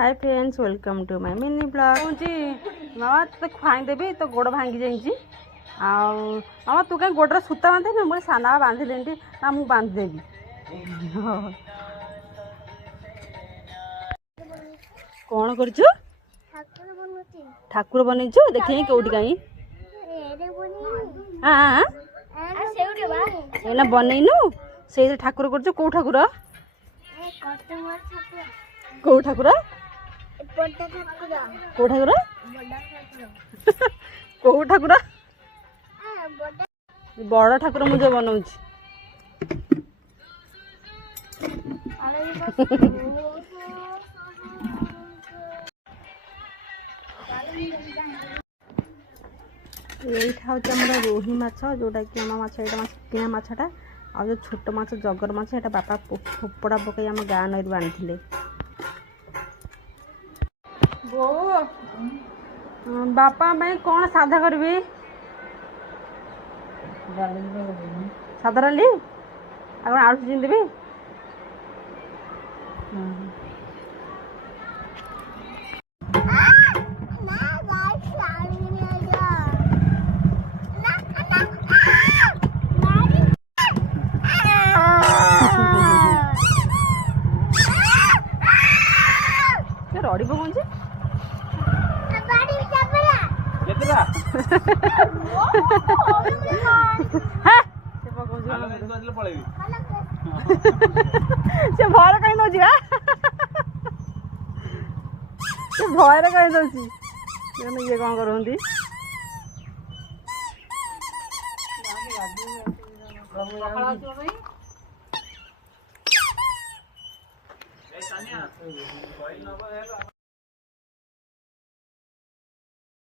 hi friends welcome to my mini blog जी मामा तो खुआई देवी तो गोड़ भांगी जाइए मामा तू कहीं गोड़र सूता बांधे मुझे साना बांधिले ना मुझे बांधिदेवी कौन कर ठाकुर बनईचु देखे कौटी कहीं एना बनईनु से ठाकुर कर कौ ठाकुर कौ ठाकुर कौ ठाकुर कौ ठाकुर बड़ ठाकुर मुझे बनाऊँ यहाँ हूँ रोही माछ जोटा कि आम माछ यहाँ किणा माछटा आ जो छोट माछ जगर माछ यहाँ बापा फोपड़ा पकई आम गाँ नई आनी बो बापा मैं कौन साधा करी साधा डाली आ आलू सीझी देवी रड़ी पकौन से भय कहीं दौर से भय कहीं दौर ये कौन करती